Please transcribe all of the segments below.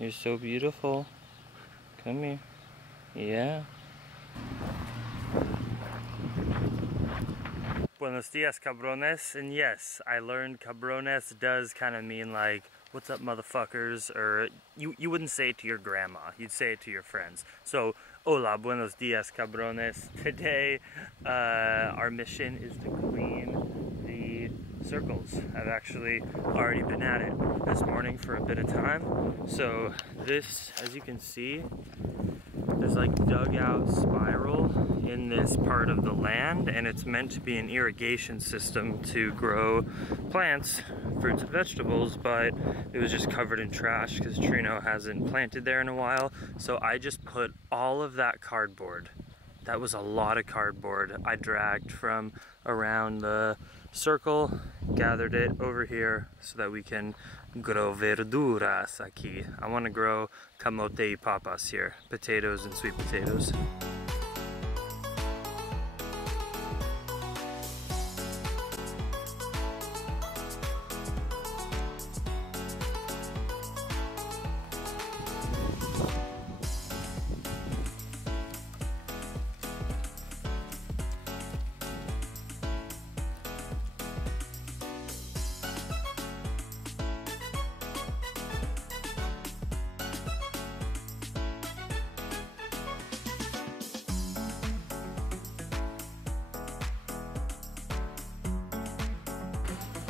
You're so beautiful. Come here. Yeah. Buenos dias, cabrones. And yes, I learned cabrones does kind of mean like, what's up, motherfuckers? Or you wouldn't say it to your grandma. You'd say it to your friends. So, hola, buenos dias, cabrones. Today, our mission is to clean the circles. I've actually already been at it this morning for a bit of time. So this, as you can see, there's like dugout spiral in this part of the land, and it's meant to be an irrigation system to grow plants, fruits and vegetables, but it was just covered in trash because Trino hasn't planted there in a while. So I just put all of that cardboard, that was a lot of cardboard, I dragged from around the circle, gathered it over here so that we can grow verduras aquí. I want to grow camote y papas here, potatoes and sweet potatoes.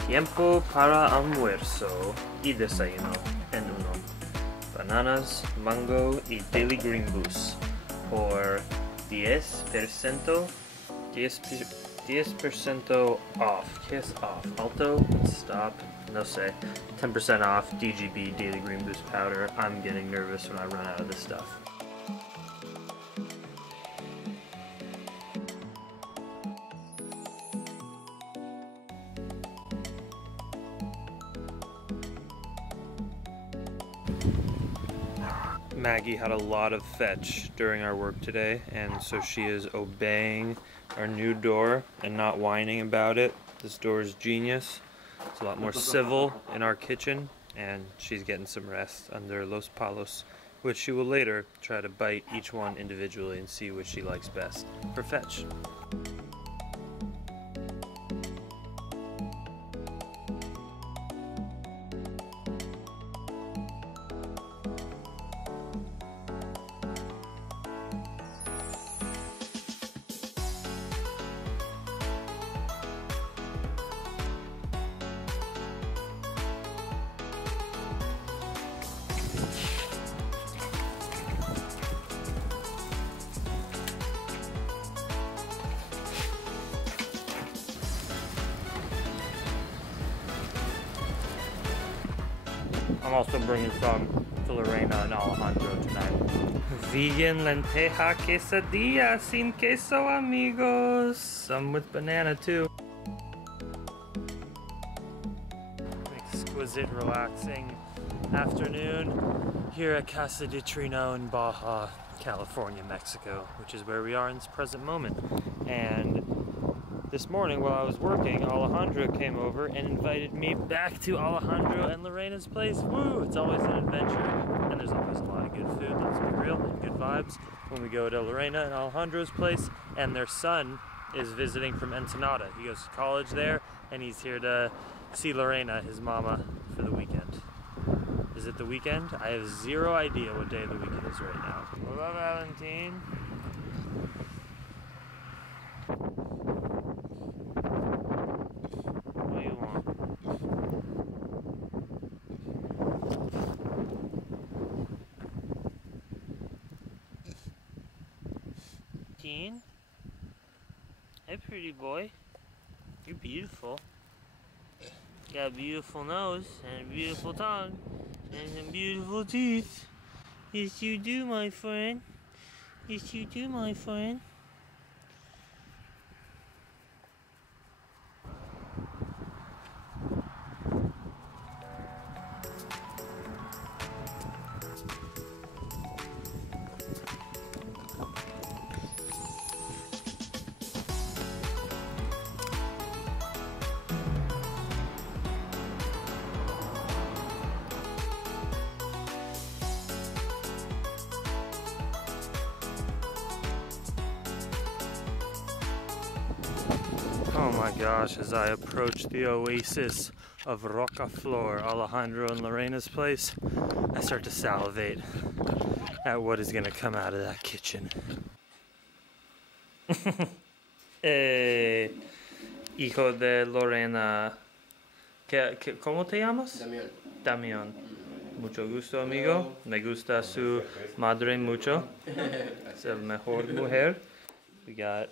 Tiempo para almuerzo y desayuno en uno. Bananas, mango y daily green boost por 10% off. ¿Qué es off? Alto? Stop? No sé. 10% off DGB daily green boost powder. I'm getting nervous when I run out of this stuff. Maggie had a lot of fetch during our work today, and so she is obeying our new door and not whining about it. This door is genius. It's a lot more civil in our kitchen, and she's getting some rest under Los Palos, which she will later try to bite each one individually and see which she likes best for fetch. I'm also bringing some to Lorena and Alejandro tonight. Vegan lenteja quesadilla sin queso, amigos. Some with banana too. Exquisite, relaxing afternoon here at Casa de Trino in Baja, California, Mexico, which is where we are in this present moment. And this morning while I was working, Alejandro came over and invited me back to Alejandro and Lorena's place. Woo! It's always an adventure, and there's always a lot of good food, let's be real, and good vibes when we go to Lorena and Alejandro's place, and their son is visiting from Ensenada. He goes to college there, and he's here to see Lorena, his mama, for the weekend. Is it the weekend? I have zero idea what day of the weekend is right now. Hola, Valentine. What do you want? Teen? Hey, pretty boy. You're beautiful. Got a beautiful nose and a beautiful tongue and some beautiful teeth. Yes, you do, my friend. Yes, you do, my friend. Oh my gosh, as I approach the oasis of Rocaflor, Alejandro and Lorena's place, I start to salivate at what is gonna come out of that kitchen. Hijo de Lorena, ¿cómo te llamas? Damián. Damián. Mucho gusto, amigo. Me gusta su madre mucho. Es la mejor mujer. We got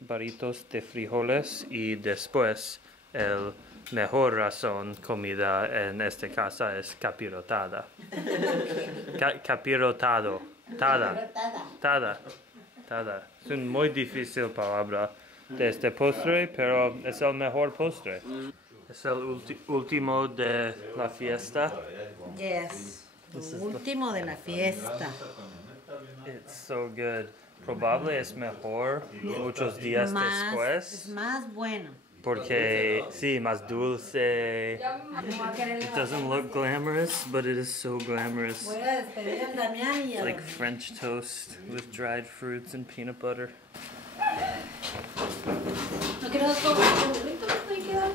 burritos de frijoles y después el mejor razón comida en esta casa es capirotada. Capirotado. Tada. Es una muy difícil palabra de este postre, pero es el mejor postre. Es el último de la fiesta. Yes. Último de la fiesta. It's so good. Probable es mejor muchos días después. Es más bueno. Porque, sí, más dulce. It doesn't look glamorous, but it is so glamorous. Voy a despedir a Damián y It's like French toast with dried fruits and peanut butter. ¿No quieres comer?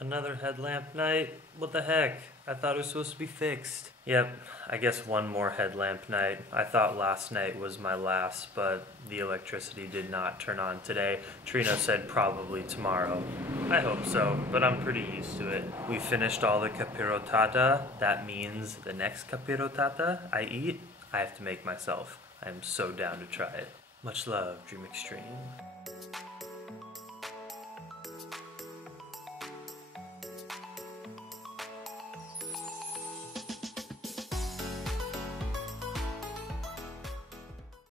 Another headlamp night? What the heck? I thought it was supposed to be fixed. Yep, I guess one more headlamp night. I thought last night was my last, but the electricity did not turn on today. Trina said probably tomorrow. I hope so, but I'm pretty used to it. We finished all the capirotata. That means the next capirotata I eat, I have to make myself. I'm so down to try it. Much love, Dream Extreme.